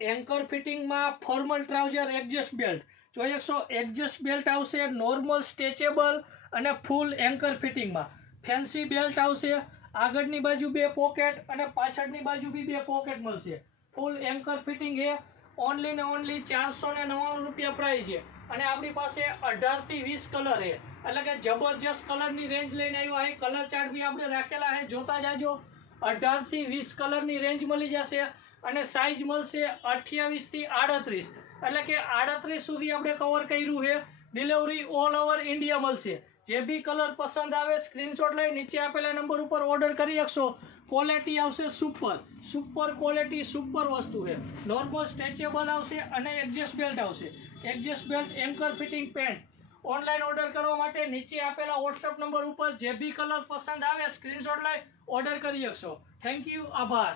Anchor ફિટિંગમાં formal trouser adjust belt જોઈ શકશો। એડજસ્ટ બેલ્ટ આવશે નોર્મલ સ્ટ્રેચેબલ અને ફૂલ એન્કર ફિટિંગમાં। ફેન્સી બેલ્ટ આવશે, આગળની બાજુ 2 પોકેટ અને પાછળની બાજુ બી 2 પોકેટ મળશે। ફૂલ એન્કર ફિટિંગ છે। ઓનલી ને ઓનલી 499 રૂપિયા પ્રાઇસ છે અને આપણી પાસે 18 થી 20 કલર છે, એટલે કે જબરજસ્ત કલરની રેન્જ લઈને આવ્યા છે। કલર ચાર્ટ બી આપણે રાખેલા છે, જોતા જાજો। 18 થી 20 કલરની રેન્જ મળી જશે અને સાઇઝ મળશે 28 થી 38, એટલે કે 38 સુધી આપણે કવર કર્યું છે। ડિલિવરી ઓલ ઓવર ઇન્ડિયા મળશે। જે બી કલર પસંદ આવે સ્ક્રીનશોટ લઈ નીચે આપેલા નંબર ઉપર ઓર્ડર કરી શકશો। ક્વોલિટી આવશે સુપર ક્વોલિટી, સુપર વસ્તુ છે। નોર્મલ સ્ટ્રેચેબલ આવશે અને એડજસ્ટ બેલ્ટ આવશે। Adjust belt anchor fitting pant. Online order કરવા માટે નીચે આપેલા વોટ્સઅપ નંબર ઉપર જે બી કલર પસંદ આવે સ્ક્રીનશોટ લઈ ઓર્ડર કરી શકશો। થેન્ક યુ, આભાર।